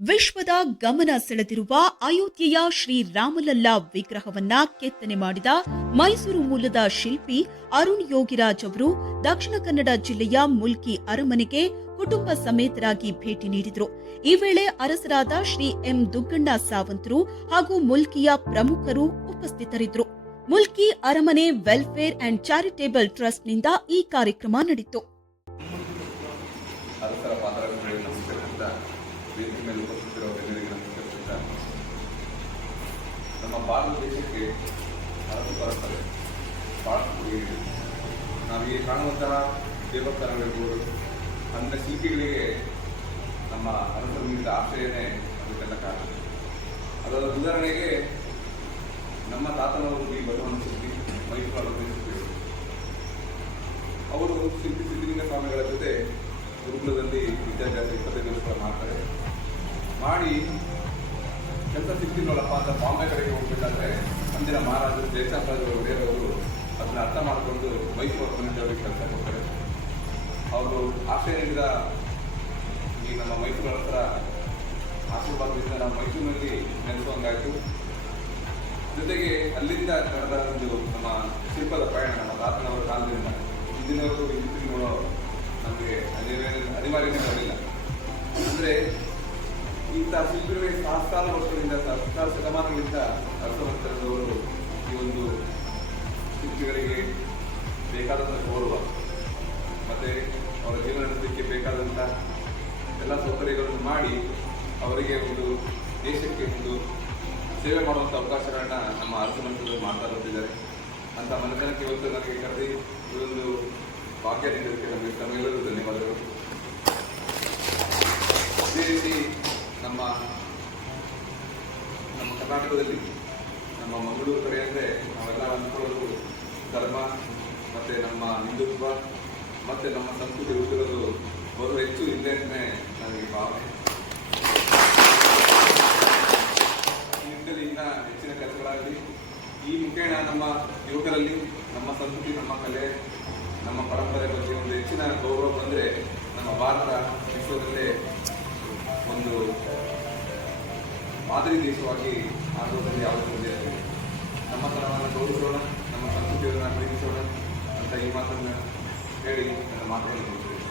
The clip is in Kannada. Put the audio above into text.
ವಿಶ್ವದ ಗಮನ ಸೆಳೆದಿರುವ ಅಯೋಧ್ಯೆಯ ಶ್ರೀ ರಾಮಲಲ್ಲಾ ವಿಗ್ರಹವನ್ನ ಕೆತ್ತನೆ ಮಾಡಿದ ಮೈಸೂರು ಮೂಲದ ಶಿಲ್ಪಿ ಅರುಣ್ ಯೋಗಿರಾಜ್ ಅವರು ದಕ್ಷಿಣ ಕನ್ನಡ ಜಿಲ್ಲೆಯ ಮುಲ್ಕಿ ಅರಮನೆಗೆ ಕುಟುಂಬ ಸಮೇತರಾಗಿ ಭೇಟಿ ನೀಡಿದರು. ಈ ವೇಳೆ ಅರಸರಾದ ಶ್ರೀ ಎಂ ದುಗ್ಗಣ್ಣ ಸಾವಂತರು ಹಾಗೂ ಮುಲ್ಕಿಯ ಪ್ರಮುಖರು ಉಪಸ್ಥಿತರಿದ್ದರು. ಮುಲ್ಕಿ ಅರಮನೆ ವೆಲ್ಫೇರ್ ಅಂಡ್ ಚಾರಿಟೇಬಲ್ ಟ್ರಸ್ಟ್ನಿಂದ ಈ ಕಾರ್ಯಕ್ರಮ ನಡೆಯಿತು ವೇದಿಕೆ ಮೇಲೆ ಉಪಸ್ಥಿತಿರುವ ಗಣ್ಯರಿಗೆ ನಮಸ್ಕರಿಸುತ್ತ ನಮ್ಮ ಭಾರತ ದೇಶಕ್ಕೆ ಅರಸು ಬರುತ್ತದೆ. ಭಾರತ ಕೊಡುಗೆ ನಾವು ನಾವೀಗ ಕಾಣುವಂತಹ ದೇವಸ್ಥಾನಗಳಿರ್ಬೋದು, ಅಂಥ ಶಿಲ್ಪಿಗಳಿಗೆ ನಮ್ಮ ಅರಸರು ನೀಡಿದ ಆಶ್ರಯನೇ ಅದಕ್ಕೆಲ್ಲ ಕಾರಣ ಅದರ ಉದಾಹರಣೆಗೆ ನಮ್ಮ ತಾತನವರು ಈ ಬಸವನ ಶಿಲ್ಪಿ ಮೈಸೂರು ಶಿಲ್ಪಿಗಳು ಅವರು ಶಿಲ್ಪಿ ಸಿದ್ಧಲಿಂಗ ಸ್ವಾಮಿಗಳ ಜೊತೆ ಗುರುಕುಲದಲ್ಲಿ ವಿದ್ಯಾಭ್ಯಾಸ ಇಪ್ಪತ್ತೈದು ವರ್ಷ ಮಾಡ್ತಾರೆ. ಮಾಡಿ ಕೆಲಸ ಸಿಗ್ತಿಲ್ವಲ್ಲಪ್ಪ ಅಂತ ಬಾಂಬೆ ಕಡೆಗೆ ಹೋಗ್ಬೇಕಾದ್ರೆ ಅಂದಿನ ಮಹಾರಾಜರು ಜಯಚಾಮರಾಜ ಒಡೆಯರವರು ಅದನ್ನ ಅರ್ಥ ಮಾಡಿಕೊಂಡು ಮೈಸೂರು ಅವರಿಗೆ ಕೆಲಸ ಕೊಡ್ತಾರೆ ಅವರು ನೀಡಿದ ಈ ನಮ್ಮ ಮೈಸೂರು ಹತ್ರ ಆಶೀರ್ವಾದದಿಂದ ನಮ್ಮ ಮೈಸೂರಿನಲ್ಲಿ ನೆಲೆಸುವಂಗಾಯಿತು. ಜೊತೆಗೆ ಅಲ್ಲಿಂದ ನಡೆದ ಒಂದು ನಮ್ಮ ಶಿಲ್ಪದ ಪ್ರಯಾಣ, ನಮ್ಮ ತಾತನವರ ಕಾಲದಿಂದ ಇಂದಿನವರೆಗೂ ಇಂದಿನ ನಮಗೆ ಅನಿವಾರ್ಯ ಅನಿವಾರ್ಯನೇ ಬರಲಿಲ್ಲ ಅಂದರೆ ಇಂಥ ಶಿಲ್ಪಿಗಳಿಗೆ ಸಹಸ್ರಾರು ವರ್ಷಗಳಿಂದ ಸಹಸ್ರಾರು ಶತಮಾನಗಳಿಂದ ಅರ್ಥವಂತರದವರು ಈ ಒಂದು ಶಿಲ್ಪಿಗಳಿಗೆ ಬೇಕಾದಂಥ ಗೌರವ, ಮತ್ತೆ ಅವರ ಜೀವನ ನಡೆಸಲಿಕ್ಕೆ ಬೇಕಾದಂಥ ಎಲ್ಲ ಸೌಕರ್ಯಗಳನ್ನು ಮಾಡಿ ಅವರಿಗೆ ಒಂದು ದೇಶಕ್ಕೆ ಒಂದು ಸೇವೆ ಮಾಡುವಂಥ ಅವಕಾಶಗಳನ್ನ ನಮ್ಮ ಅರಸು ಮನಸ್ಸಲ್ಲಿ ಮಾಡ್ತಾ ಬಂದಿದ್ದಾರೆ. ಅಂತ ಮನಸ್ಸನಕ್ಕೆ ಇವತ್ತು ನನಗೆ ಕರೆದಿ ಈ ಒಂದು ಭಾಗ್ಯ ನೀಡೋದಕ್ಕೆ ನಮಗೆ ತಮ್ಮೆಲ್ಲರೂ ಧನ್ಯವಾದಗಳು. ಅದೇ ರೀತಿ ನಮ್ಮ ನಮ್ಮ ಕರ್ನಾಟಕದಲ್ಲಿ, ನಮ್ಮ ಮಂಗಳೂರು ಕಡೆ ಅಂದರೆ ನಾವೆಲ್ಲ ಅಂದ್ಕೊಳ್ಳೋದು ಧರ್ಮ, ಮತ್ತು ನಮ್ಮ ಹಿಂದುತ್ವ, ಮತ್ತು ನಮ್ಮ ಸಂಸ್ಕೃತಿ ಉಳಿದಿರೋದು ಬಹು ಹೆಚ್ಚು ಇದೆ ಅಂತಲೇ ನನಗೆ ಭಾವನೆ. ಈ ನಿಟ್ಟಿನಲ್ಲಿ ಹೆಚ್ಚಿನ ಕೆಲಸಗಳಾಗಲಿ ಈ ಮುಖೇಣ ನಮ್ಮ ಯುವಕರಲ್ಲಿ ನಮ್ಮ ಸಂಸ್ಕೃತಿ, ನಮ್ಮ ಕಲೆ, ನಮ್ಮ ಪರಂಪರೆ ಬಗ್ಗೆ ಒಂದು ಹೆಚ್ಚಿನ ಗೌರವ ಬಂದರೆ ನಮ್ಮ ಭಾರತ ಮಾದರಿ ದೇಶವಾಗಿ ಆಗೋದ್ರಲ್ಲಿ ಯಾವುದೇ ಮುಂದೆ ನಮ್ಮ ತನವನ್ನು ಗೌರವಿಸೋಣ ನಮ್ಮ ಸಂಸ್ಕೃತಿಯನ್ನು ಪ್ರೀತಿಸೋಣ ಅಂತ ಈ ಮಾತನ್ನು ಹೇಳಿ ನನ್ನ ಮಾತನ್ನು